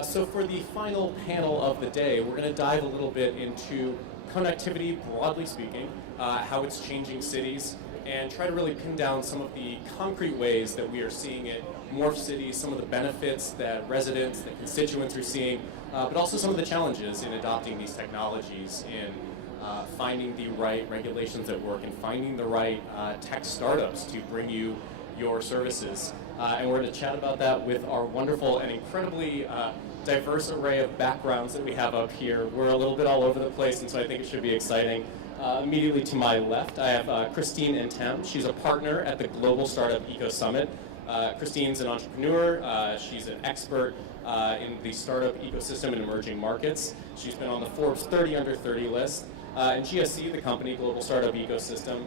So for the final panel of the day, we're going to dive a little bit into connectivity, broadly speaking, how it's changing cities, and try to really pin down some of the concrete ways that we are seeing it morph cities, some of the benefits that residents, that constituents are seeing, but also some of the challenges in adopting these technologies, in finding the right regulations at work, and finding the right tech startups to bring you your services. And we're going to chat about that with our wonderful and incredibly diverse array of backgrounds that we have up here. We're a little bit all over the place, and so I think it should be exciting. Immediately to my left, I have Christine Ntim. She's a partner at the Global Startup Eco Summit. Christine's an entrepreneur. She's an expert in the startup ecosystem in emerging markets. She's been on the Forbes 30 Under 30 list. And GSE, the company, Global Startup Ecosystem,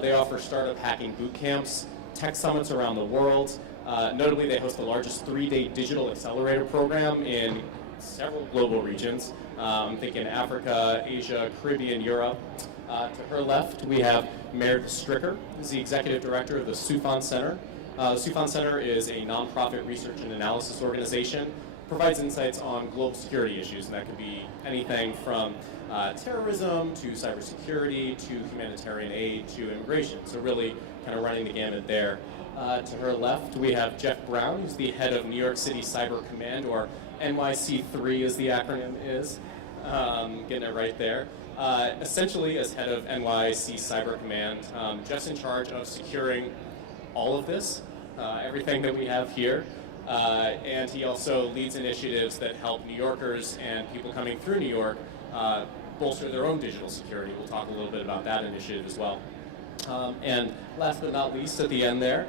they offer startup hacking boot camps, tech summits around the world. Notably, they host the largest 3-day digital accelerator program in several global regions. I'm thinking Africa, Asia, Caribbean, Europe. To her left, we have Meredith Stricker, who's the executive director of the Soufan Center. The Soufan Center is a nonprofit research and analysis organization, provides insights on global security issues, and that could be anything from terrorism to cybersecurity to humanitarian aid to immigration. So really kind of running the gamut there. To her left, we have Geoff Brown, who's the head of New York City Cyber Command, or NYC3 as the acronym is. Getting it right there. Essentially, as head of NYC Cyber Command, Geoff's in charge of securing all of this, everything that we have here. And he also leads initiatives that help New Yorkers and people coming through New York bolster their own digital security. We'll talk a little bit about that initiative as well. And last but not least, at the end there,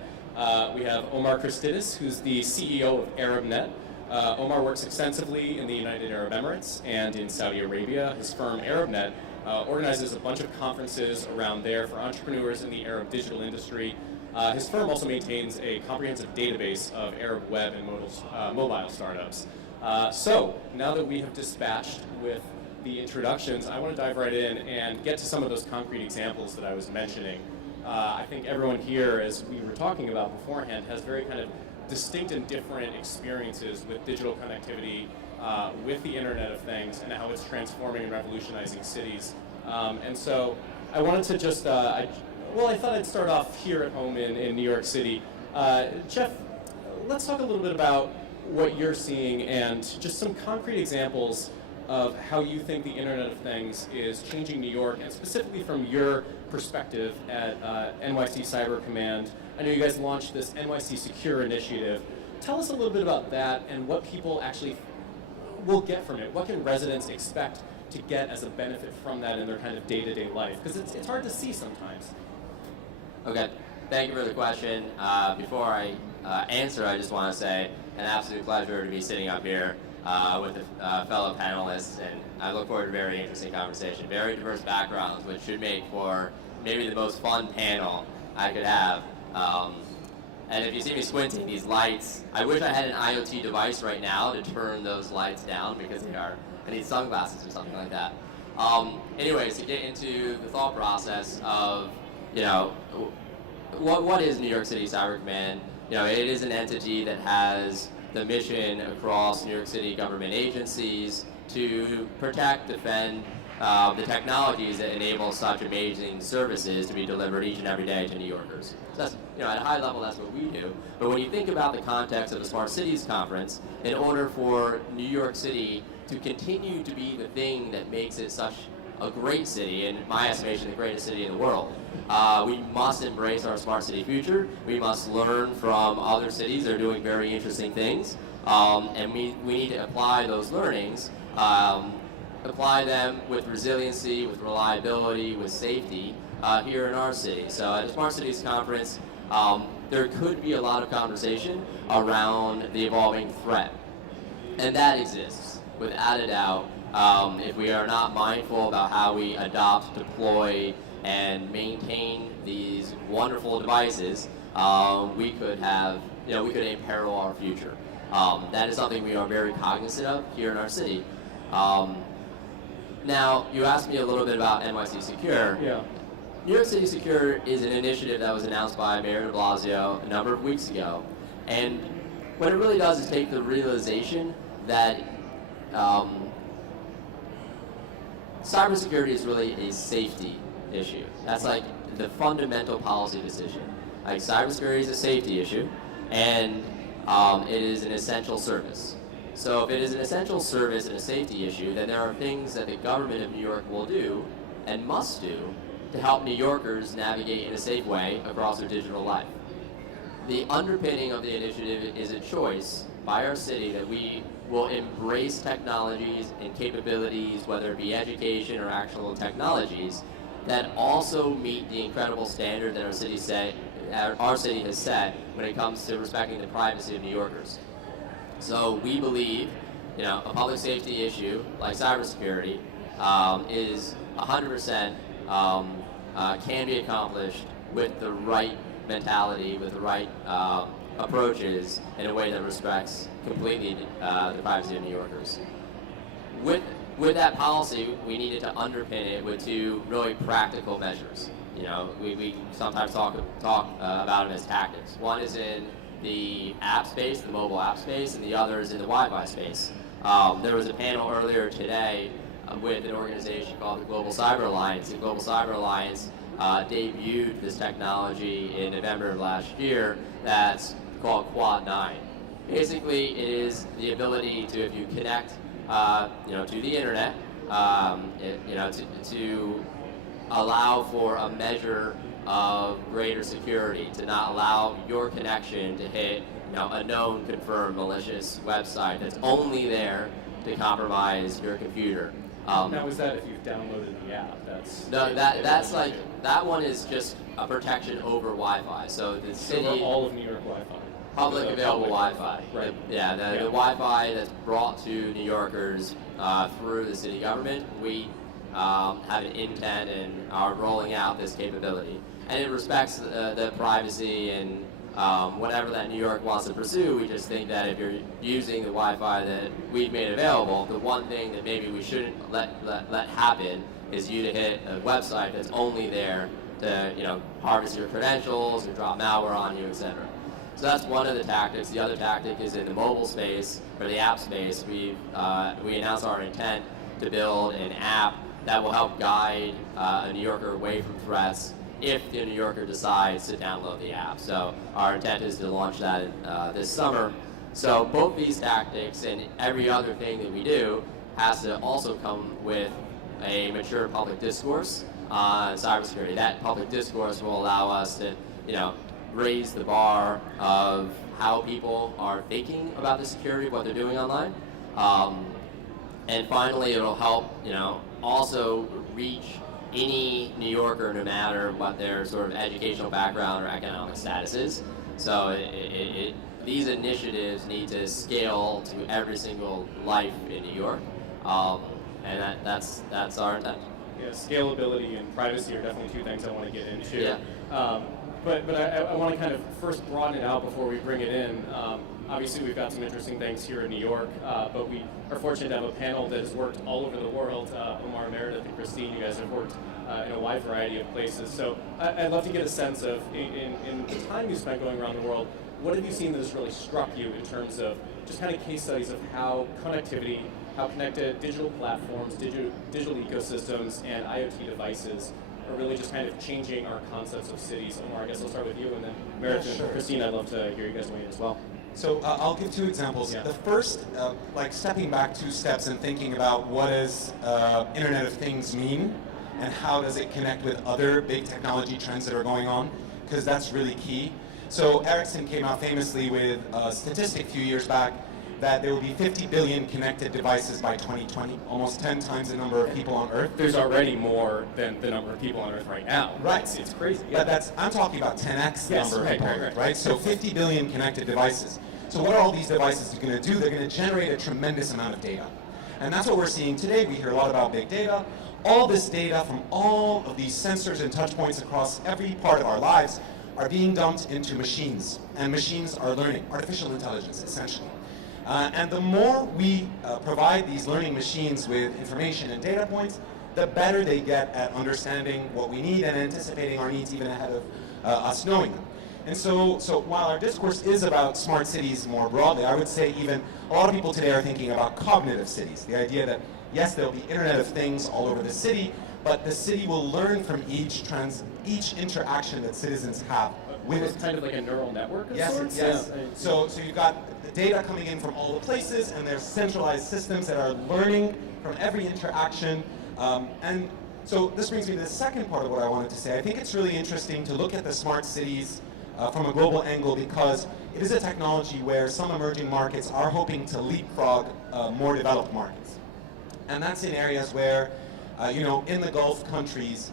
we have Omar Christidis, who's the CEO of ArabNet. Omar works extensively in the United Arab Emirates and in Saudi Arabia. His firm, ArabNet, organizes a bunch of conferences around there for entrepreneurs in the Arab digital industry. His firm also maintains a comprehensive database of Arab web and mobile startups. So now that we have dispatched with the introductions, I want to dive right in and get to some of those concrete examples that I was mentioning. I think everyone here, as we were talking about beforehand, has very kind of distinct and different experiences with digital connectivity, with the Internet of Things, and how it's transforming and revolutionizing cities. And so I wanted to just, I thought I'd start off here at home in New York City. Geoff, let's talk a little bit about what you're seeing and just some concrete examples of how you think the Internet of Things is changing New York, and specifically from your perspective at NYC Cyber Command. I know you guys launched this NYC Secure Initiative. Tell us a little bit about that and what people actually will get from it. What can residents expect to get as a benefit from that in their kind of day-to-day life? Because it's hard to see sometimes. Okay, thank you for the question. Before I answer, I just want to say an absolute pleasure to be sitting up here with the fellow panelists, and I look forward to a very interesting conversation. Very diverse backgrounds, which should make for maybe the most fun panel I could have. And if you see me squinting, these lights, I wish I had an IoT device right now to turn those lights down, because I need sunglasses or something like that. Anyways, to get into the thought process of, what is New York City Cyber Command? It is an entity that has the mission across New York City government agencies to protect, defend the technologies that enable such amazing services to be delivered each and every day to New Yorkers. So that's, at a high level, that's what we do. But when you think about the context of the Smart Cities Conference, in order for New York City to continue to be the thing that makes it such a great city, in my estimation, the greatest city in the world, we must embrace our smart city future. We must learn from other cities that are doing very interesting things, and we need to apply those learnings, apply them with resiliency, with reliability, with safety here in our city. So at the Smart Cities Conference, there could be a lot of conversation around the evolving threat, and that exists without a doubt. If we are not mindful about how we adopt, deploy, and maintain these wonderful devices, we could imperil our future. That is something we are very cognizant of here in our city. Now, you asked me a little bit about NYC Secure. Yeah. New York City Secure is an initiative that was announced by Mayor de Blasio a number of weeks ago. And what it really does is take the realization that cybersecurity is really a safety issue. That's like the fundamental policy decision. Like cybersecurity is a safety issue, and it is an essential service. So if it is an essential service and a safety issue, then there are things that the government of New York will do and must do to help New Yorkers navigate in a safe way across their digital life. The underpinning of the initiative is a choice by our city that we will embrace technologies and capabilities, whether it be education or actual technologies, that also meet the incredible standard that our city has set when it comes to respecting the privacy of New Yorkers. So we believe, a public safety issue like cybersecurity is 100% can be accomplished with the right mentality, with the right approaches in a way that respects completely the privacy of New Yorkers. With that policy, we needed to underpin it with two really practical measures. We sometimes talk about them as tactics. One is in the app space, the mobile app space, and the other is in the Wi-Fi space. There was a panel earlier today with an organization called the Global Cyber Alliance. The Global Cyber Alliance debuted this technology in November of last year that's called Quad 9. Basically, it is the ability to, if you connect to the internet, to allow for a measure of greater security, to not allow your connection to hit a known, confirmed, malicious website that's only there to compromise your computer. Now, is that if you've downloaded the app? That one is just a protection over Wi-Fi. So the city, over all of New York Wi-Fi. Public available Wi-Fi. Right. The Wi-Fi that's brought to New Yorkers through the city government. We have an intent and are rolling out this capability. And it respects the privacy and whatever that New York wants to pursue. We just think that if you're using the Wi-Fi that we've made available, the one thing that maybe we shouldn't let happen is you to hit a website that's only there to harvest your credentials or drop malware on you, etc. So that's one of the tactics. The other tactic is in the mobile space or the app space. We announced our intent to build an app that will help guide a New Yorker away from threats if the New Yorker decides to download the app. So our intent is to launch that this summer. So both these tactics and every other thing that we do has to also come with a mature public discourse on cybersecurity. That public discourse will allow us to, raise the bar of how people are thinking about the security of what they're doing online. And finally, it'll help, also reach any New Yorker, no matter what their sort of educational background or economic status is. So these initiatives need to scale to every single life in New York, and that's our intent. Yeah, scalability and privacy are definitely two things I want to get into. Yeah. But I want to kind of first broaden it out before we bring it in. Obviously, we've got some interesting things here in New York, but we are fortunate to have a panel that has worked all over the world. Omar, Meredith, and Christine, you guys have worked in a wide variety of places. So I'd love to get a sense of, in the time you spent going around the world, what have you seen that has really struck you in terms of just kind of case studies of how connectivity, how connected digital platforms, digital ecosystems, and IoT devices are really just kind of changing our concepts of cities. Omar, I guess I'll start with you, and then Meredith and Christine, I'd love to hear you guys weigh in as well. So I'll give two examples. Yeah. The first, stepping back 2 steps and thinking about what does Internet of Things mean, and how does it connect with other big technology trends that are going on, because that's really key. So Ericsson came out famously with a statistic a few years back that there will be 50 billion connected devices by 2020, almost 10 times the number of people on Earth. There's already more than the number of people on Earth right now. Right. It's crazy. Yeah. But I'm talking about 10x Yes, number of people on Earth, right? So 50 billion connected devices. So what are all these devices going to do? They're going to generate a tremendous amount of data. And that's what we're seeing today. We hear a lot about big data. All this data from all of these sensors and touch points across every part of our lives are being dumped into machines. And machines are learning, artificial intelligence, essentially. And the more we provide these learning machines with information and data points, the better they get at understanding what we need and anticipating our needs even ahead of us knowing them. And so while our discourse is about smart cities more broadly, I would say even a lot of people today are thinking about cognitive cities. The idea that, yes, there'll be Internet of Things all over the city, but the city will learn from each interaction that citizens have with it. It's kind of like a neural network of Yes, sorts? yes. Yeah. So you've got the data coming in from all the places, and there's centralized systems that are learning from every interaction. And so this brings me to the second part of what I wanted to say. I think it's really interesting to look at the smart cities from a global angle, because it is a technology where some emerging markets are hoping to leapfrog more developed markets. And that's in areas where, in the Gulf countries,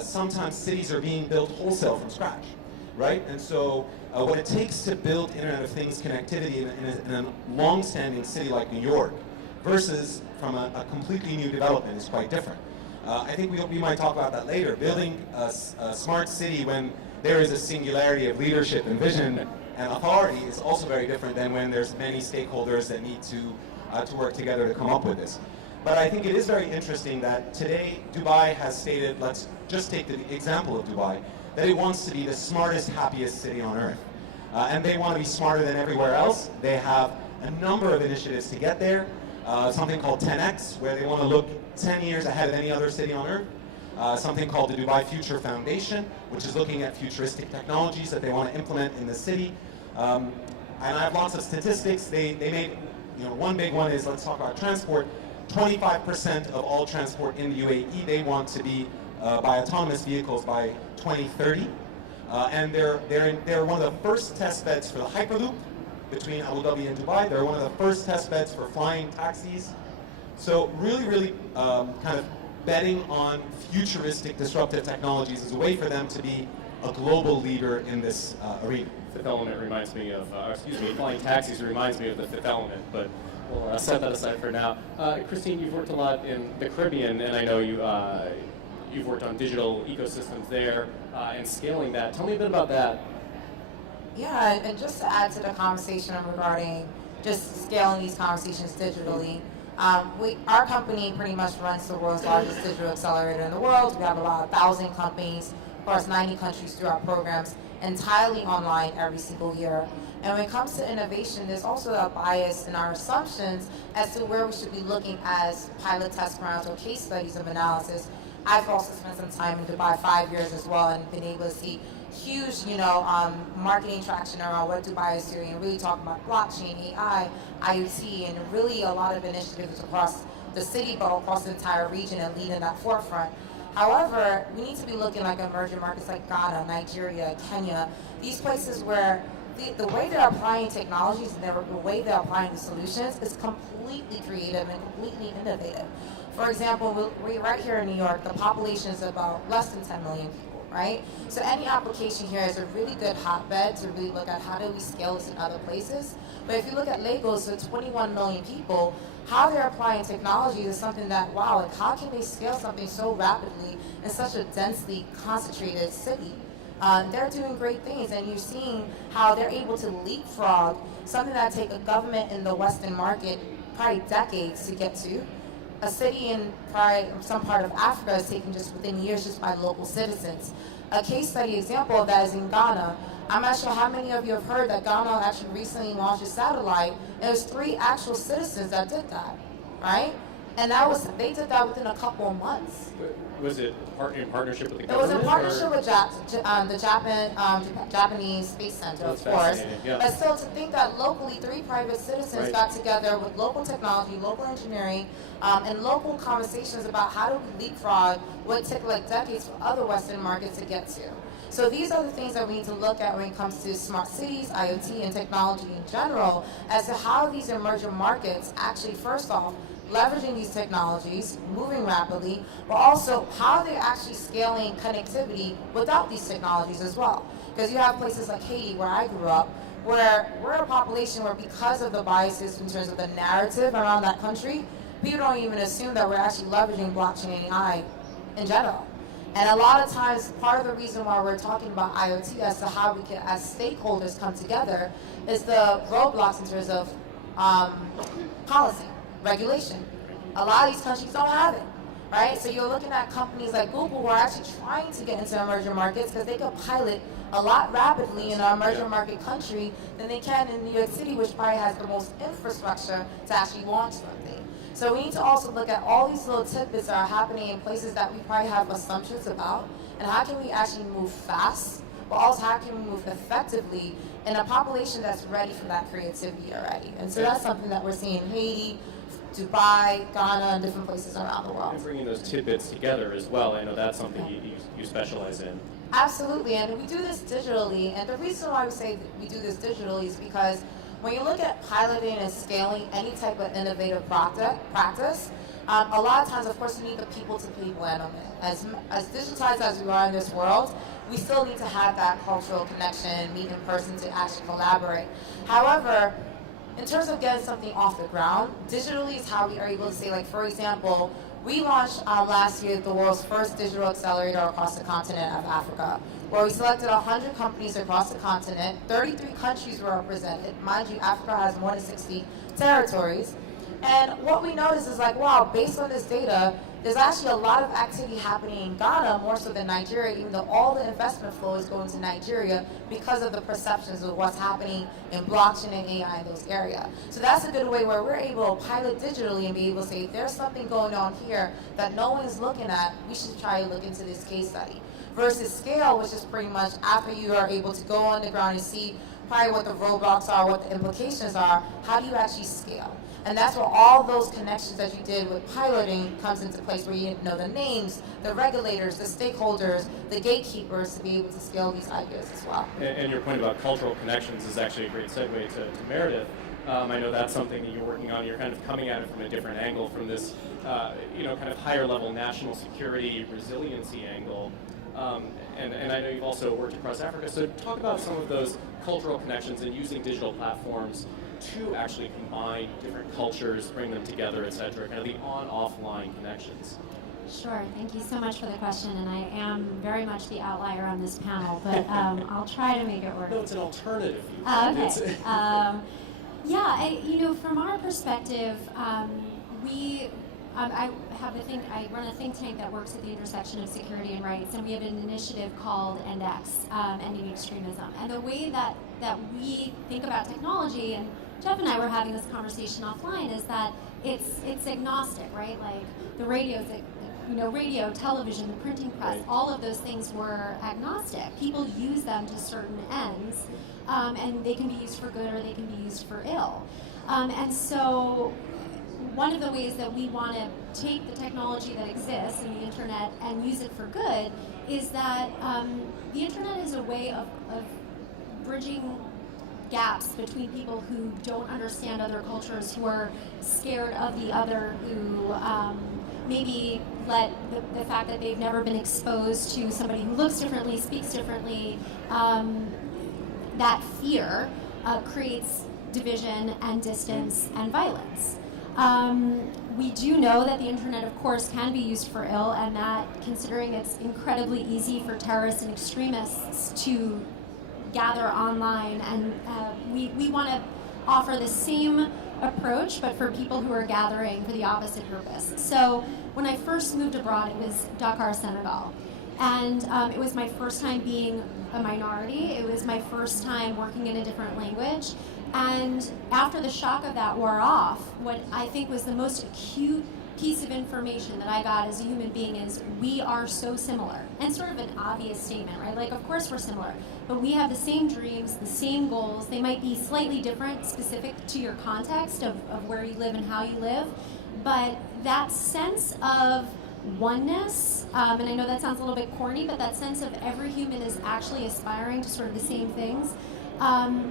sometimes cities are being built wholesale from scratch, right? And so what it takes to build Internet of Things connectivity in a long-standing city like New York versus from a completely new development is quite different. I think we might talk about that later. Building a smart city when there is a singularity of leadership and vision and authority is also very different than when there's many stakeholders that need to work together to come up with this. But I think it is very interesting that today Dubai has stated, let's just take the example of Dubai, that it wants to be the smartest, happiest city on earth. And they want to be smarter than everywhere else. They have a number of initiatives to get there. Something called 10X, where they want to look 10 years ahead of any other city on earth. Something called the Dubai Future Foundation, which is looking at futuristic technologies that they want to implement in the city. And I have lots of statistics. They made, one big one is, let's talk about transport. 25% of all transport in the UAE, they want to be by autonomous vehicles by 2030. And they're one of the first test beds for the Hyperloop between Abu Dhabi and Dubai. They're one of the first test beds for flying taxis. So really, really kind of betting on futuristic disruptive technologies is a way for them to be a global leader in this arena. Fifth Element reminds me of, flying taxis reminds me of the Fifth Element, but we'll set that aside for now. Christine, you've worked a lot in the Caribbean, and I know you've worked on digital ecosystems there and scaling that. Tell me a bit about that. Yeah, and just to add to the conversation regarding just scaling these conversations digitally, our company pretty much runs the world's largest digital accelerator in the world. We have about 1,000 companies across 90 countries through our programs, entirely online every single year. And when it comes to innovation, there's also a bias in our assumptions as to where we should be looking as pilot test grounds or case studies of analysis. I've also spent some time in Dubai, 5 years as well, and been able to see huge, marketing traction around what Dubai is doing, and really talking about blockchain, AI, IoT, and really a lot of initiatives across the city, but across the entire region, and leading that forefront. However, we need to be looking like emerging markets like Ghana, Nigeria, Kenya, these places where the way they're applying technologies and the way they're applying the solutions is completely creative and completely innovative. For example, we right here in New York, the population is about less than 10 million people, right? So any application here is a really good hotbed to really look at how do we scale this in other places. But if you look at Lagos, so 21 million people, how they're applying technology is something that, wow, like how can they scale something so rapidly in such a densely concentrated city? They're doing great things, and you're seeing how they're able to leapfrog something that take a government in the Western market probably decades to get to. A city in probably some part of Africa is taken just within years just by local citizens. A case study example of that is in Ghana. I'm not sure how many of you have heard that Ghana actually recently launched a satellite. It was 3 actual citizens that did that, right? And they did that within a couple of months. Was it in partnership with the It government? was in partnership with the Japanese Space Center, of course. Yeah. But still, to think that locally 3 private citizens got together with local technology, local engineering, and local conversations about how do we leapfrog what took like decades for other Western markets to get to. So these are the things that we need to look at when it comes to smart cities, IoT, and technology in general, as to how these emerging markets actually, first off, leveraging these technologies, moving rapidly, but also how they're actually scaling connectivity without these technologies as well. Because you have places like Haiti, where I grew up, where we're a population where, because of the biases in terms of the narrative around that country, people don't even assume that we're actually leveraging blockchain and AI in general. And a lot of times, part of the reason why we're talking about IoT as to how we can, as stakeholders, come together is the roadblocks in terms of policy, regulation. A lot of these countries don't have it. right? So you're looking at companies like Google who are actually trying to get into emerging markets because they can pilot a lot rapidly in an emerging market country than they can in New York City, which probably has the most infrastructure to actually launch something. So we need to also look at all these little tidbits that are happening in places that we probably have assumptions about, and how can we actually move fast, but also how can we move effectively in a population that's ready for that creativity already. And so that's something that we're seeing in Haiti, Dubai, Ghana, and different places around the world. And bringing those tidbits together as well, I know that's something you specialize in. Absolutely, and we do this digitally, and the reason why we say that we do this digitally is because when you look at piloting and scaling any type of innovative practice, a lot of times, of course, you need the people-to-people element. As digitized as we are in this world, we still need to have that cultural connection, meet in person to actually collaborate. However, in terms of getting something off the ground, digitally is how we are able to say, like, for example, we launched last year the world's first digital accelerator across the continent of Africa, where we selected 100 companies across the continent. 33 countries were represented. Mind you, Africa has more than 60 territories. And what we noticed is like, wow, based on this data, there's actually a lot of activity happening in Ghana, more so than Nigeria, even though all the investment flow is going to Nigeria because of the perceptions of what's happening in blockchain and AI in those areas. So that's a good way where we're able to pilot digitally and be able to say, if there's something going on here that no one is looking at, we should try to look into this case study. Versus scale, which is pretty much after you are able to go on the ground and see probably what the roadblocks are, what the implications are, how do you actually scale? And that's where all those connections that you did with piloting comes into place, where you know the names, the regulators, the stakeholders, the gatekeepers to be able to scale these ideas as well. And your point about cultural connections is actually a great segue to Meredith. I know that's something that you're working on. You're kind of coming at it from a different angle, from this, kind of higher level national security resiliency angle. And I know you've also worked across Africa. So talk about some of those cultural connections and using digital platforms to actually combine different cultures, bring them together, et cetera, kind of the on-offline connections. Sure, thank you so much for the question, and I am very much the outlier on this panel, but I'll try to make it work. No, it's an alternative. Okay. From our perspective, I run a think tank that works at the intersection of security and rights, and we have an initiative called NX, Ending Extremism. And the way that we think about technology, and Geoff and I were having this conversation offline, is that it's agnostic, right? Like the radio, television, the printing press, right. All of those things were agnostic. People use them to certain ends, and they can be used for good or they can be used for ill. And so one of the ways that we want to take the technology that exists in the internet and use it for good is that the internet is a way of bridging gaps between people who don't understand other cultures, who are scared of the other, who maybe let the fact that they've never been exposed to somebody who looks differently, speaks differently, that fear creates division and distance and violence. We do know that the internet, of course, can be used for ill, and that considering it's incredibly easy for terrorists and extremists to gather online, and we want to offer the same approach, but for people who are gathering for the opposite purpose. So when I first moved abroad, it was Dakar, Senegal. And it was my first time being a minority. It was my first time working in a different language. And after the shock of that wore off, what I think was the most acute piece of information that I got as a human being is we are so similar. And sort of an obvious statement, right? Like, of course we're similar, but we have the same dreams, the same goals. They might be slightly different, specific to your context of where you live and how you live. But that sense of oneness, and I know that sounds a little bit corny, but that sense of every human is actually aspiring to sort of the same things,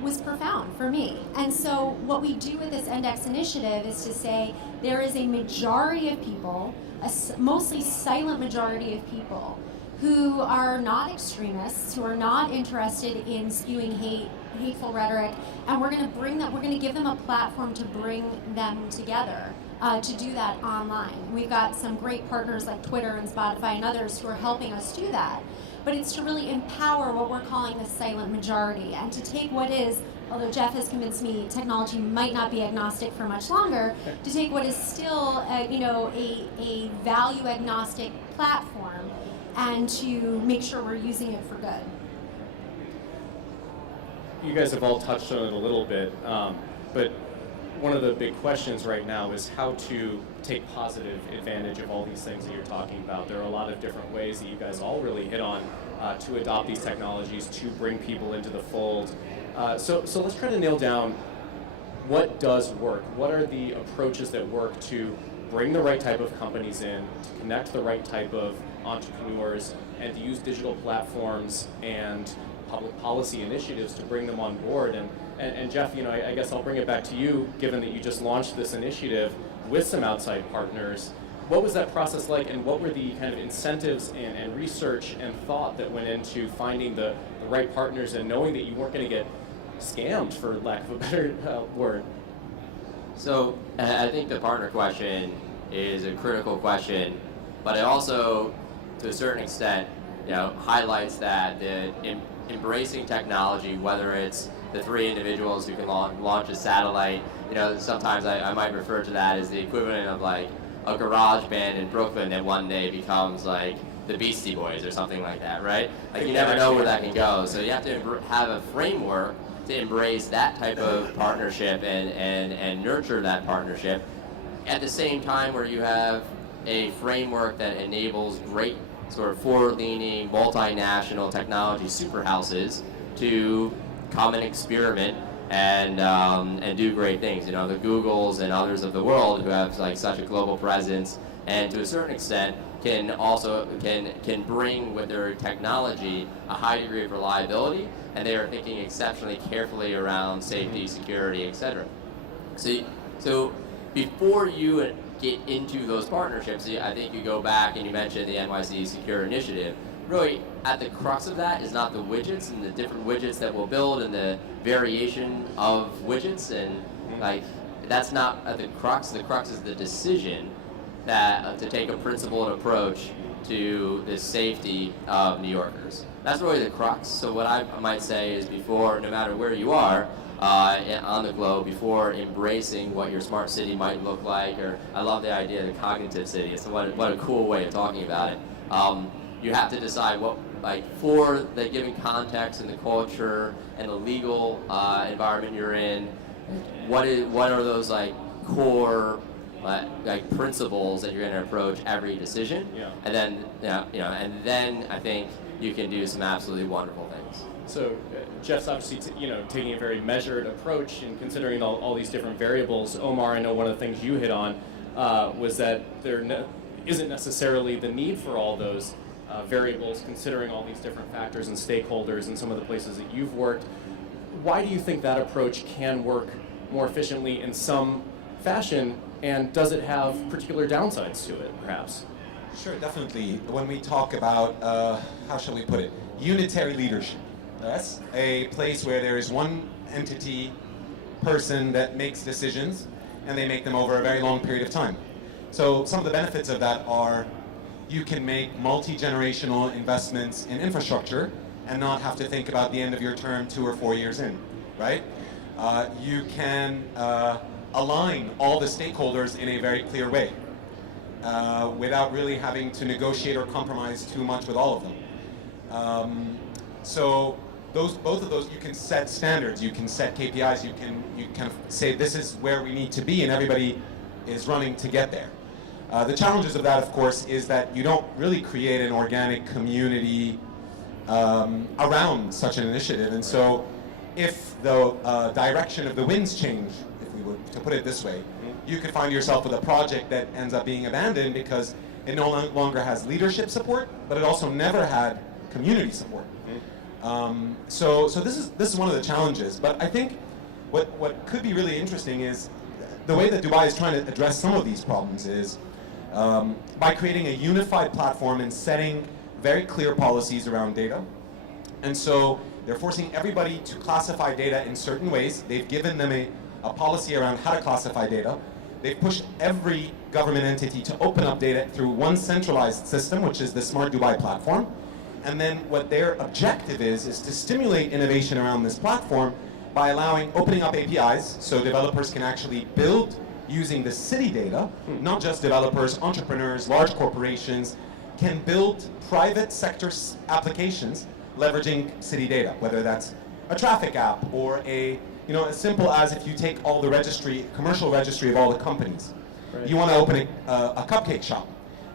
was profound for me. And so what we do with this Index initiative is to say there is a majority of people, a mostly silent majority of people, who are not extremists, who are not interested in spewing hateful rhetoric, and we're going to give them a platform to bring them together. To do that online. We've got some great partners like Twitter and Spotify and others who are helping us do that. but it's to really empower what we're calling the silent majority, and to take what is, although Geoff has convinced me technology might not be agnostic for much longer, to take what is still a value agnostic platform and to make sure we're using it for good. You guys have all touched on it a little bit, but one of the big questions right now is how to take positive advantage of all these things that you're talking about. There are a lot of different ways that you guys all really hit on to adopt these technologies, to bring people into the fold. So let's try to nail down what does work. What are the approaches that work to bring the right type of companies in, to connect the right type of entrepreneurs, and to use digital platforms and public policy initiatives to bring them on board. And Geoff, I guess I'll bring it back to you, given that you just launched this initiative with some outside partners. What was that process like, and what were the kind of incentives and research and thought that went into finding the right partners and knowing that you weren't going to get scammed, for lack of a better word? So I think the partner question is a critical question, but it also, to a certain extent, highlights that embracing technology, whether it's the 3 individuals who can launch a satellite, sometimes I might refer to that as the equivalent of like a garage band in Brooklyn that one day becomes like the Beastie Boys or something like that, right? Like you never know where that can go. So you have to have a framework to embrace that type of partnership and nurture that partnership. At the same time, where you have a framework that enables great sort of forward-leaning multinational technology superhouses to come and experiment and do great things. The Googles and others of the world who have like such a global presence, and to a certain extent can also can bring with their technology a high degree of reliability, and they are thinking exceptionally carefully around safety, security, etc. So before you get into those partnerships, I think you go back and you mentioned the NYC Secure Initiative. Really, at the crux of that is not the widgets and the different widgets that we'll build and the variation of widgets, and like that's not at the crux. The crux is the decision that to take a principled approach to the safety of New Yorkers. That's really the crux. So what I might say is, before, no matter where you are on the globe, before embracing what your smart city might look like, or I love the idea of the cognitive city. So what a cool way of talking about it. You have to decide what, like, for the given context and the culture and the legal environment you're in, what are those like core like principles that you're going to approach every decision, and then and then I think you can do some absolutely wonderful things. So Geoff's obviously taking a very measured approach and considering all these different variables. Omar, I know one of the things you hit on was that there isn't necessarily the need for all those variables, considering all these different factors and stakeholders and some of the places that you've worked. Why do you think that approach can work more efficiently in some fashion, and does it have particular downsides to it, perhaps? Sure, definitely. When we talk about, how shall we put it, unitary leadership, that's a place where there is one entity, person that makes decisions, and they make them over a very long period of time. So some of the benefits of that are you can make multi-generational investments in infrastructure and not have to think about the end of your term 2 or 4 years in, right? You can align all the stakeholders in a very clear way without really having to negotiate or compromise too much with all of them. So both of those, you can set standards, you can set KPIs, you can kind of say this is where we need to be, and everybody is running to get there. The challenges of that, of course, is that you don't really create an organic community around such an initiative, and so if the direction of the winds change, if we were to put it this way, you could find yourself with a project that ends up being abandoned because it no longer has leadership support, but it also never had community support. So this is one of the challenges. But I think what could be really interesting is the way that Dubai is trying to address some of these problems is by creating a unified platform and setting very clear policies around data. And so they're forcing everybody to classify data in certain ways. They've given them a policy around how to classify data. They've pushed every government entity to open up data through one centralized system, which is the Smart Dubai platform. And then what their objective is to stimulate innovation around this platform by opening up APIs so developers can actually build using the city data, not just developers, entrepreneurs, large corporations, can build private sector applications leveraging city data, whether that's a traffic app or as simple as if you take all the commercial registry of all the companies. Right. You want to open a cupcake shop,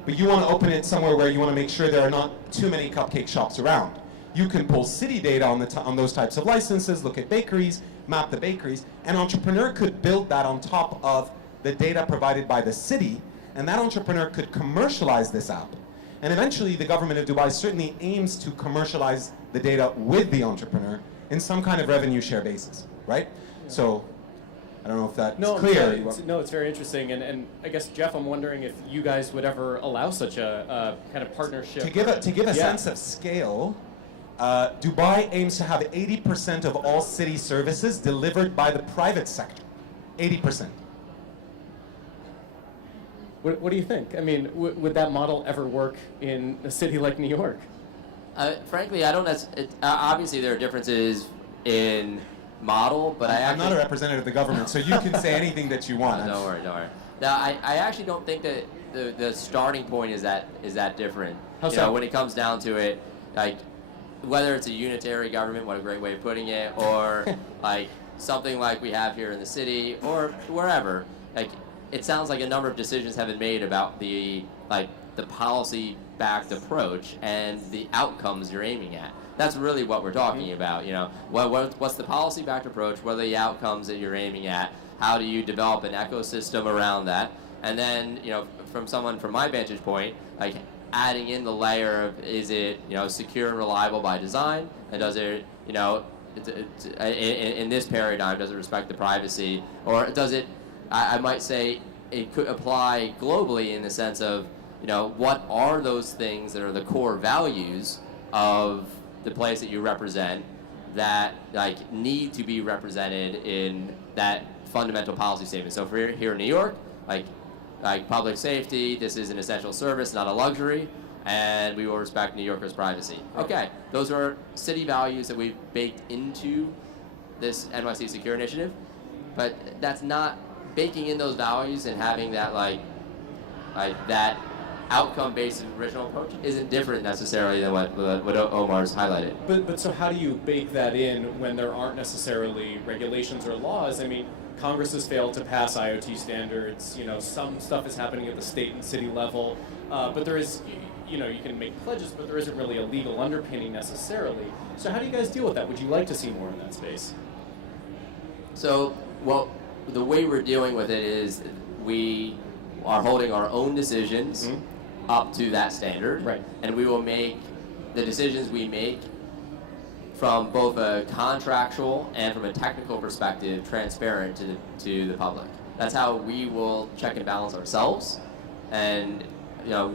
but you want to open it somewhere where you want to make sure there are not too many cupcake shops around. You can pull city data on those types of licenses, look at bakeries, map the bakeries. An entrepreneur could build that on top of the data provided by the city, and that entrepreneur could commercialize this app. And eventually, the government of Dubai certainly aims to commercialize the data with the entrepreneur in some kind of revenue share basis, right? Yeah. So, I don't know if that's clear. It's very interesting. And I guess, Geoff, I'm wondering if you guys would ever allow such a kind of partnership. To give a sense of scale, Dubai aims to have 80% of all city services delivered by the private sector. 80%. What do you think? I mean, would that model ever work in a city like New York? Frankly, I don't. Obviously, there are differences in model, but I'm not a representative of the government, so you can say anything that you want. Don't worry. Now, I actually don't think that the starting point is that different. How so? When it comes down to it, like whether it's a unitary government, what a great way of putting it, or like something like we have here in the city or wherever, like. It sounds like a number of decisions have been made about the policy-backed approach and the outcomes you're aiming at. That's really what we're talking about. What's the policy-backed approach? What are the outcomes that you're aiming at? How do you develop an ecosystem around that? And then, from my vantage point, like adding in the layer of is it secure and reliable by design, and does it in this paradigm does it respect the privacy, or does it? I might say it could apply globally in the sense of, what are those things that are the core values of the place that you represent that need to be represented in that fundamental policy statement. So for here in New York, like public safety, this is an essential service, not a luxury, and we will respect New Yorkers' privacy. Okay, those are city values that we've baked into this NYC Secure Initiative, but that's not baking in those values and having that that outcome-based original approach isn't different necessarily than what Omar's highlighted. But so how do you bake that in when there aren't necessarily regulations or laws? I mean, Congress has failed to pass IoT standards. Some stuff is happening at the state and city level, but there is, you can make pledges, but there isn't really a legal underpinning necessarily. So how do you guys deal with that? Would you like to see more in that space? So, the way we're dealing with it is we are holding our own decisions up to that standard, right? And we will make the decisions we make from both a contractual and from a technical perspective transparent to the public. That's how we will check and balance ourselves. And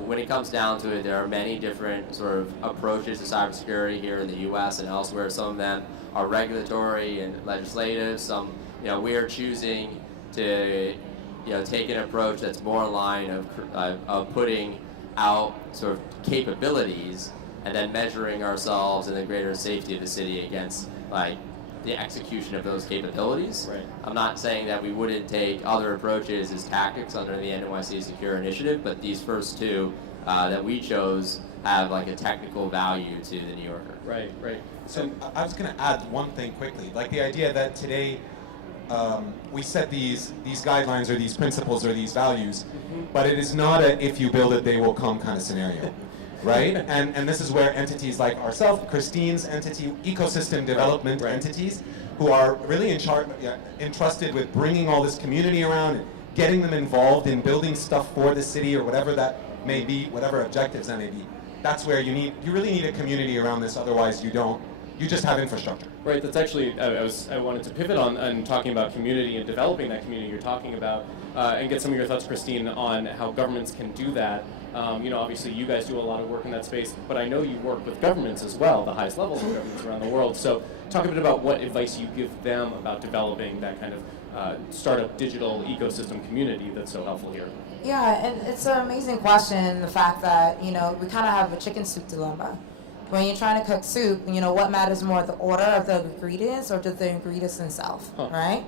when it comes down to it, there are many different sort of approaches to cybersecurity here in the U.S. and elsewhere. Some of them are regulatory and legislative. Some we are choosing to, take an approach that's more in line of putting out sort of capabilities and then measuring ourselves and the greater safety of the city against the execution of those capabilities. Right. I'm not saying that we wouldn't take other approaches as tactics under the NYC Secure Initiative, but these first two that we chose have a technical value to the New Yorker. Right. So I was going to add one thing quickly, the idea that today we set these guidelines or these principles or these values, but it is not a if you build it they will come kind of scenario, right? and this is where entities like ourselves, Christine's entity, ecosystem development entities, who are really entrusted with bringing all this community around and getting them involved in building stuff for the city or whatever that may be, whatever objectives that may be. That's where you really need a community around this, otherwise you just have infrastructure. Right, that's actually, I wanted to pivot on talking about community and developing that community you're talking about, and get some of your thoughts, Christine, on how governments can do that. Obviously you guys do a lot of work in that space, but I know you work with governments as well, the highest levels of governments around the world. So talk a bit about what advice you give them about developing that kind of startup digital ecosystem community that's so helpful here. Yeah, and it's an amazing question, the fact that, we kind of have a chicken soup dilemma. When you're trying to cook soup, what matters more, the order of the ingredients or the ingredients themselves, right?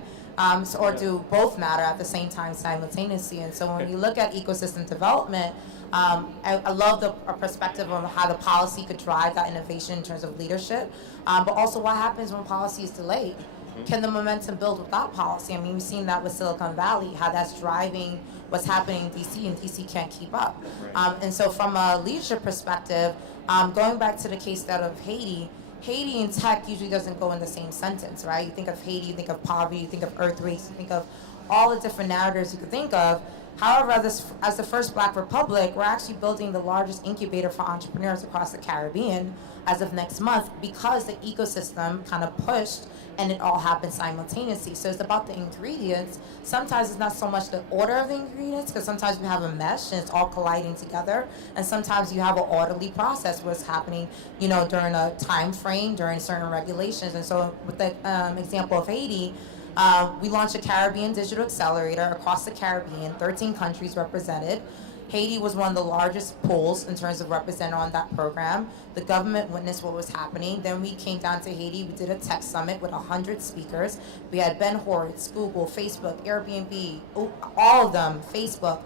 Or do both matter at the same time simultaneously? And so when you look at ecosystem development, I love the perspective of how the policy could drive that innovation in terms of leadership, but also what happens when policy is delayed. Can the momentum build without policy? I mean, we've seen that with Silicon Valley, how that's driving what's happening in DC, and DC can't keep up. And so from a leadership perspective, going back to the case study of Haiti and tech usually doesn't go in the same sentence, right? You think of Haiti, you think of poverty, you think of earthquakes, you think of all the different narratives you could think of. However, as the first Black Republic, we're actually building the largest incubator for entrepreneurs across the Caribbean as of next month because the ecosystem kind of pushed and it all happened simultaneously. So it's about the ingredients. Sometimes it's not so much the order of the ingredients, because sometimes we have a mesh and it's all colliding together, and sometimes you have an orderly process where it's happening, during a time frame, during certain regulations. And so with the example of Haiti, we launched a Caribbean Digital Accelerator across the Caribbean, 13 countries represented. Haiti was one of the largest pools in terms of represented on that program. The government witnessed what was happening. Then we came down to Haiti. We did a tech summit with 100 speakers. We had Ben Horowitz, Google, Facebook, Airbnb, all of them, Facebook,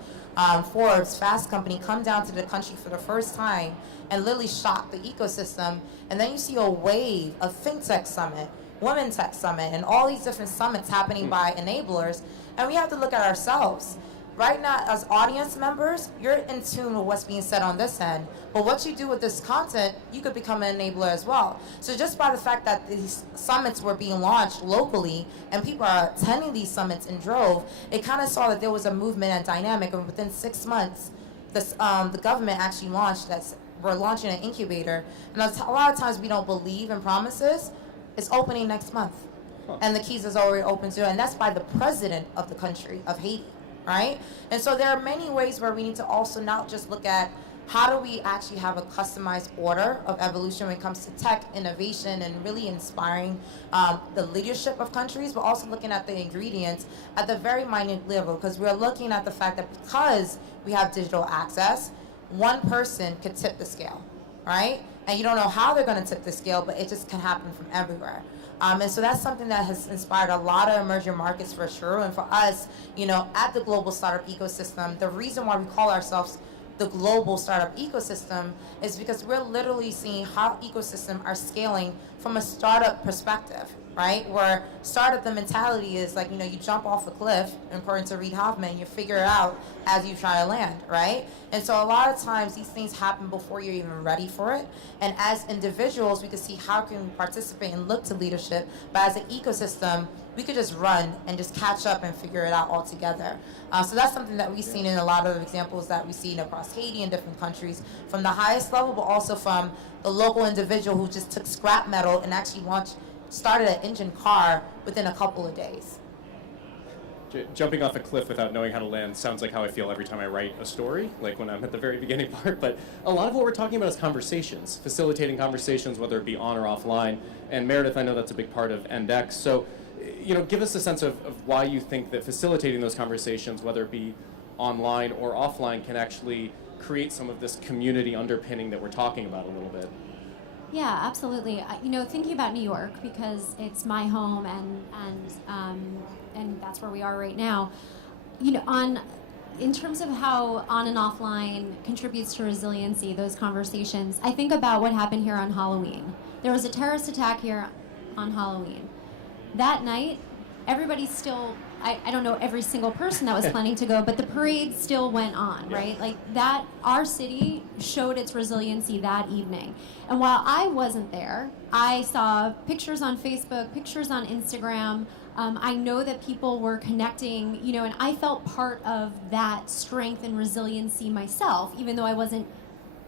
Forbes, Fast Company, come down to the country for the first time and literally shock the ecosystem. And then you see a wave of FinTech Summit, Women Tech Summit, and all these different summits happening by enablers. And we have to look at ourselves. Right now, as audience members, you're in tune with what's being said on this end. But what you do with this content, you could become an enabler as well. So just by the fact that these summits were being launched locally and people are attending these summits in drove, it kind of saw that there was a movement and dynamic. And within 6 months, the government actually launched we're launching an incubator. And a lot of times we don't believe in promises. It's opening next month. And the keys is already open to it. And that's by the president of the country, of Haiti. Right? And so there are many ways where we need to also not just look at how do we actually have a customized order of evolution when it comes to tech, innovation, and really inspiring the leadership of countries, but also looking at the ingredients at the very minute level, because we're looking at the fact that because we have digital access, one person could tip the scale, right? And you don't know how they're going to tip the scale, but it just can happen from everywhere. And so that's something that has inspired a lot of emerging markets for sure. And for us, at the global startup ecosystem, the reason why we call ourselves the global startup ecosystem is because we're literally seeing how ecosystems are scaling from a startup perspective, right? Where startup, the mentality is like, you jump off a cliff, according to Reid Hoffman, you figure it out as you try to land, right? And so a lot of times these things happen before you're even ready for it. And as individuals, we can see how can we participate and look to leadership, but as an ecosystem, we could just run and just catch up and figure it out all together. So that's something that we've seen in a lot of examples that we've seen across Haiti and different countries, from the highest level, but also from the local individual who just took scrap metal and actually started an engine car within a couple of days. Jumping off a cliff without knowing how to land sounds like how I feel every time I write a story, like when I'm at the very beginning part. But a lot of what we're talking about is conversations, facilitating conversations, whether it be on or offline. And Meredith, I know that's a big part of NDEX. So, give us a sense of why you think that facilitating those conversations, whether it be online or offline, can actually create some of this community underpinning that we're talking about a little bit. Yeah, absolutely. Thinking about New York, because it's my home and that's where we are right now. In terms of how on and offline contributes to resiliency, those conversations, I think about what happened here on Halloween. There was a terrorist attack here on Halloween. That night, everybody still, I don't know every single person that was planning to go, but the parade still went on, right? Like that, our city showed its resiliency that evening. And while I wasn't there, I saw pictures on Facebook, pictures on Instagram. I know that people were connecting, and I felt part of that strength and resiliency myself, even though I wasn't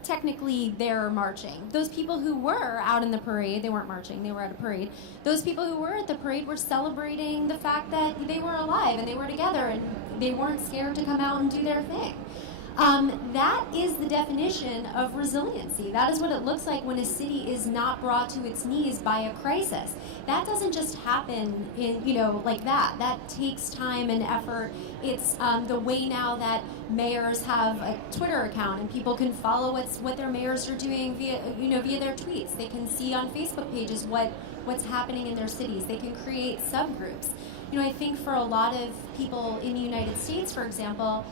technically there marching. Those people who were out in the parade, they weren't marching, they were at a parade. Those people who were at the parade were celebrating the fact that they were alive and they were together and they weren't scared to come out and do their thing. That is the definition of resiliency. That is what it looks like when a city is not brought to its knees by a crisis. That doesn't just happen in, like that. That takes time and effort. It's the way now that mayors have a Twitter account and people can follow what their mayors are doing via their tweets. They can see on Facebook pages what's happening in their cities. They can create subgroups. I think for a lot of people in the United States, for example,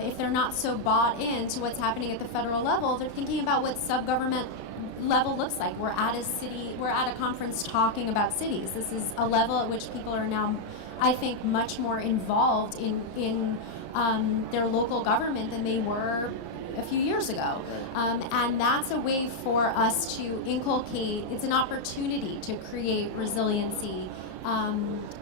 if they're not so bought into what's happening at the federal level, they're thinking about what sub-government level looks like. We're at a conference talking about cities. This is a level at which people are now, I think, much more involved in their local government than they were a few years ago. And that's a way for us to inculcate, it's an opportunity to create resiliency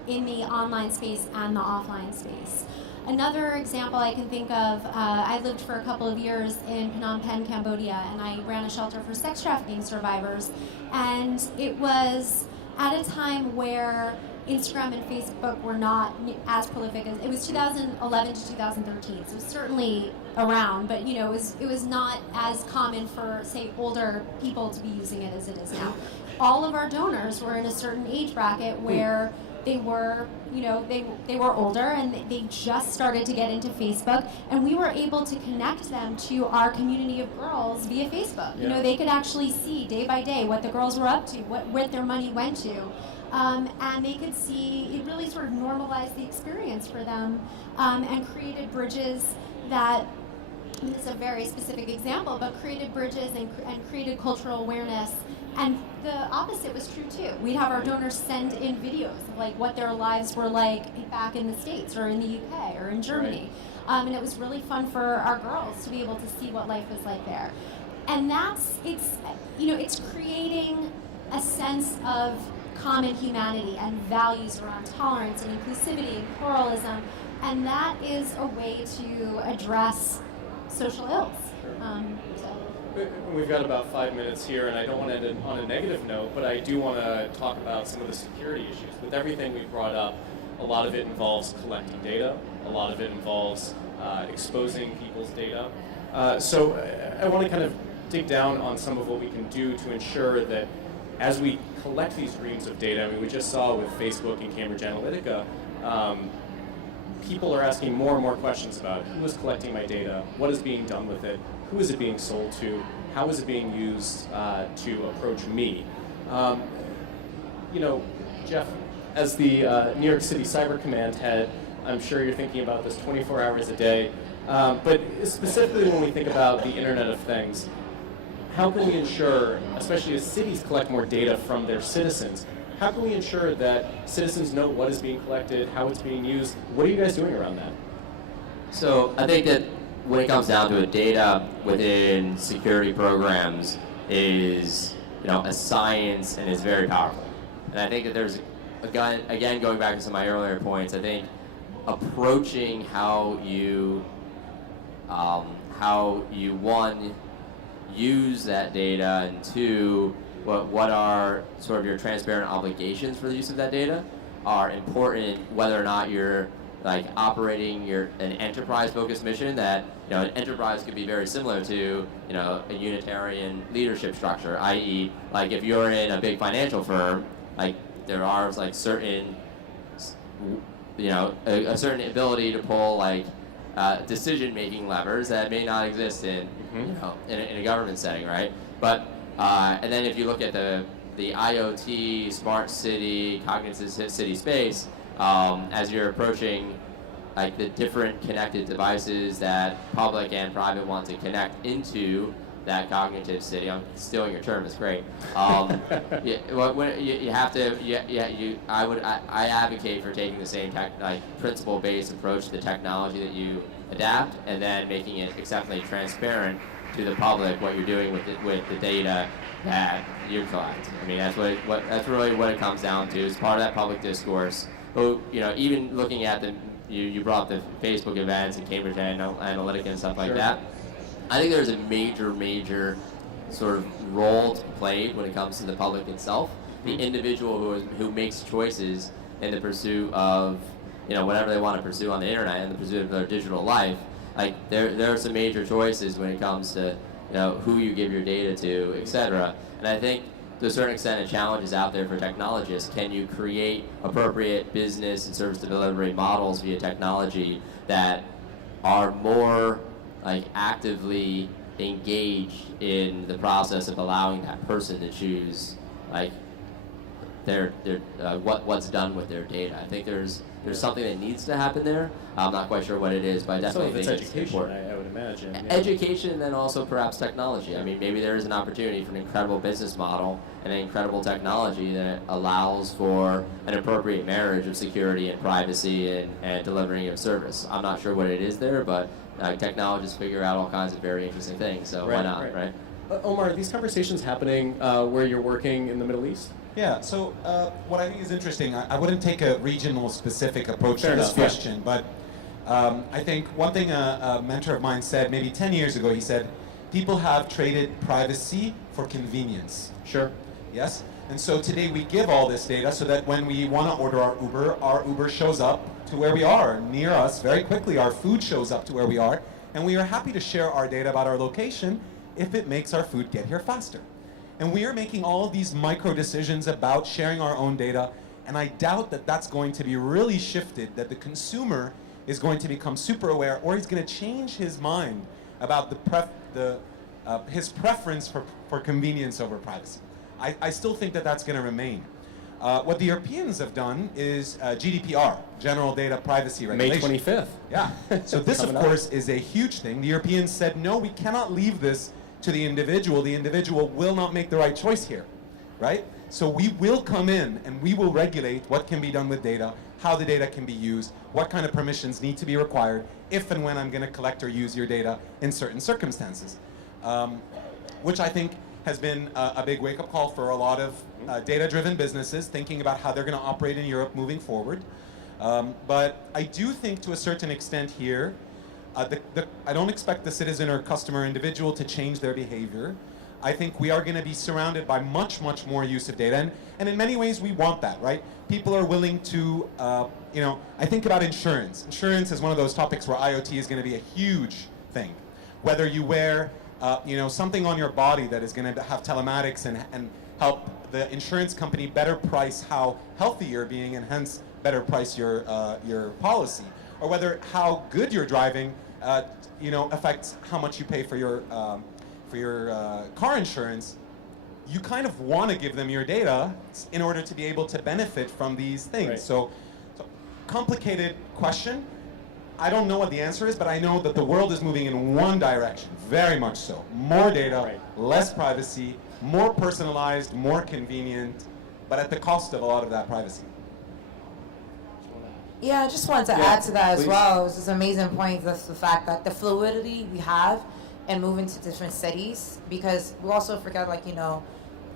in the online space and the offline space. Another example I can think of, I lived for a couple of years in Phnom Penh, Cambodia, and I ran a shelter for sex trafficking survivors. And it was at a time where Instagram and Facebook were not as prolific as, it was 2011 to 2013, so it was certainly around, but it was not as common for, say, older people to be using it as it is now. All of our donors were in a certain age bracket where they were, they were older and they just started to get into Facebook, and we were able to connect them to our community of girls via Facebook. Yeah. They could actually see day by day what the girls were up to, what their money went to. And they could see, it really sort of normalized the experience for them, and created bridges that, this is a very specific example, but created bridges and created cultural awareness. And the opposite was true too. We'd have our donors send in videos of what their lives were like back in the States or in the UK or in Germany. Right. And it was really fun for our girls to be able to see what life was like there. And it's creating a sense of common humanity and values around tolerance and inclusivity and pluralism, and that is a way to address social ills. We've got about 5 minutes here, and I don't want to end it on a negative note, but I do want to talk about some of the security issues. With everything we've brought up, a lot of it involves collecting data, a lot of it involves exposing people's data. So I want to kind of dig down on some of what we can do to ensure that as we collect these streams of data, we just saw with Facebook and Cambridge Analytica, people are asking more and more questions about who is collecting my data, what is being done with it, who is it being sold to, how is it being used to approach me. Geoff, as the New York City Cyber Command head, I'm sure you're thinking about this 24 hours a day, but specifically when we think about the Internet of Things, how can we ensure, especially as cities collect more data from their citizens, how can we ensure that citizens know what is being collected, how it's being used? What are you guys doing around that? So I think that when it comes down to it, data within security programs is, a science and is very powerful. And I think that there's, again, going back to some of my earlier points, I think approaching how you one, use that data, and two, what are sort of your transparent obligations for the use of that data are important, whether or not you're operating an enterprise-focused mission that, an enterprise could be very similar to, a unitarian leadership structure, i.e., if you're in a big financial firm, there are certain, a certain ability to pull decision-making levers that may not exist in, in a government setting, right? But and then if you look at the IoT, smart city, cognitive city space, as you're approaching the different connected devices that public and private want to connect into that cognitive city. I'm stealing your term. It's great. You have to. I advocate for taking the same principle-based approach to the technology that you adapt, and then making it exceptionally transparent to the public what you're doing with the data that you collect. That's really what it comes down to. It's part of that public discourse. But, even looking at you brought up the Facebook events and Cambridge Analytica and stuff like that. I think there's a major sort of role to play when it comes to the public itself. The individual who makes choices in the pursuit of whatever they want to pursue on the internet, in the pursuit of their digital life, like there are some major choices when it comes to who you give your data to, etc. And I think to a certain extent a challenge is out there for technologists. Can you create appropriate business and service delivery models via technology that are more like actively engaged in the process of allowing that person to choose like what's done with their data? I think there's something that needs to happen there. I'm not quite sure what it is, but I definitely think it's important. I would imagine. Yeah. Education, and then also perhaps technology. I mean, maybe there is an opportunity for an incredible business model and an incredible technology that allows for an appropriate marriage of security and privacy and delivering of service. I'm not sure what it is there, but technologists figure out all kinds of very interesting things, so why not, right? Omar, are these conversations happening where you're working in the Middle East? Yeah, so what I think is interesting, I wouldn't take a regional specific approach to this question, but I think one thing a mentor of mine said maybe 10 years ago, he said, people have traded privacy for convenience. Sure. Yes? And so today we give all this data so that when we want to order our Uber shows up to where we are, near us, very quickly. Our food shows up to where we are, and we are happy to share our data about our location if it makes our food get here faster. And we are making all of these micro decisions about sharing our own data, and I doubt that that's going to be really shifted, that the consumer is going to become super aware, or he's going to change his mind about his preference for convenience over privacy. I still think that that's going to remain. What the Europeans have done is GDPR, General Data Privacy Regulation. May 25th. Yeah. So this, of course, is a huge thing. The Europeans said, no, we cannot leave this to the individual. The individual will not make the right choice here, right? So we will come in and we will regulate what can be done with data, how the data can be used, what kind of permissions need to be required, if and when I'm going to collect or use your data in certain circumstances, which I think has been a big wake-up call for a lot of data-driven businesses thinking about how they're going to operate in Europe moving forward. But I do think to a certain extent here, I don't expect the citizen or customer individual to change their behavior. I think we are going to be surrounded by much, much more use of data. And in many ways, we want that, right? People are willing to, I think about insurance. Insurance is one of those topics where IoT is going to be a huge thing. Whether you wear, something on your body that is going to have telematics and help the insurance company better price how healthy you're being and hence better price your policy. Or whether how good you're driving, affects how much you pay for your car insurance. You kind of want to give them your data in order to be able to benefit from these things. Right. So complicated question. I don't know what the answer is, but I know that the world is moving in one direction, very much so. More data, less privacy, more personalized, more convenient, but at the cost of a lot of that privacy. Yeah, I just wanted to add to that as well. It was this amazing point, that's the fact that the fluidity we have in moving to different cities, because we also forget,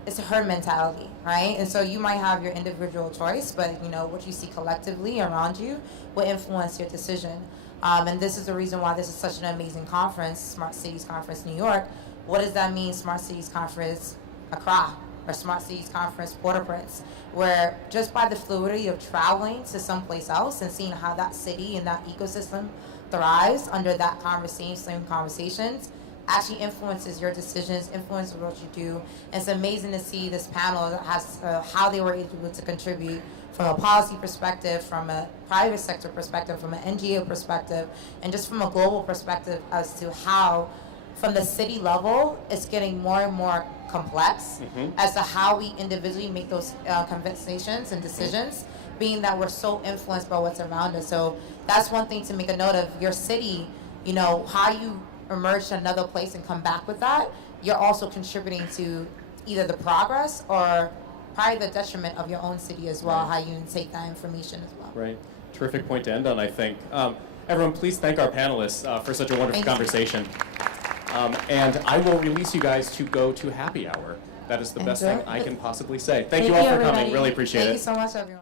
it's a herd mentality, right? And so you might have your individual choice, but what you see collectively around you will influence your decision. And this is the reason why this is such an amazing conference, Smart Cities Conference New York. What does that mean, Smart Cities Conference Accra, or Smart Cities Conference Port-au-Prince, where just by the fluidity of traveling to someplace else and seeing how that city and that ecosystem thrives under that conversations, actually influences your decisions, influences what you do. And it's amazing to see this panel that has how they were able to contribute from a policy perspective, from a private sector perspective, from an NGO perspective, and just from a global perspective as to how, from the city level, it's getting more and more complex as to how we individually make those conversations and decisions, being that we're so influenced by what's around us. So that's one thing to make a note of. Your city, how you emerge to another place and come back with that, you're also contributing to either the progress or probably the detriment of your own city as well, how you take that information as well. Right. Terrific point to end on, I think. Everyone, please thank our panelists for such a wonderful conversation. And I will release you guys to go to happy hour. That is the best thing I can possibly say. Thank you all for coming. Really appreciate it. Thank you so much, everyone.